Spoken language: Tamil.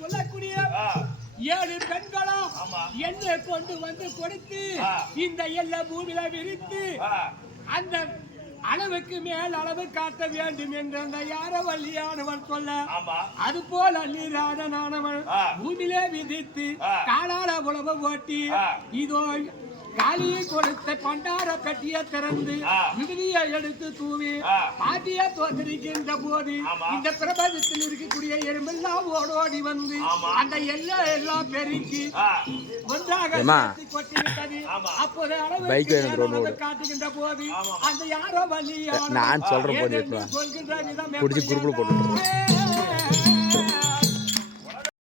சொல்லக்கூடிய 7 பெண்களும் என்ன கொண்டு வந்து கொடுத்து இந்த எல்லா பூமியில விரித்து அந்த அளவுக்கு மேல் அளவு காட்ட வேண்டும் என்று அந்த யாரவல்லியானவன் சொல்ல அது போல நீராடனானவன் பூமியிலே விதித்து காலால உழவு ஓட்டி இதோ காலியை கொடுத்த பண்டார பெட்டியை திறந்து விடுதியை எடுத்து தூவி பாட்டிய தோற்றிருக்கின்ற போது இந்த பிரபஞ்சத்தில் இருக்கக்கூடிய எறும்பெல்லாம் ஓடோடி வந்து அந்த எல்லாம் பெருக்கி ஒன்றாக கொட்டிவிட்டது. அப்போது அளவு காட்டுகின்ற போது அந்த யாரோ வழியான நான் சொல்ற போது சொல்கின்ற விதம்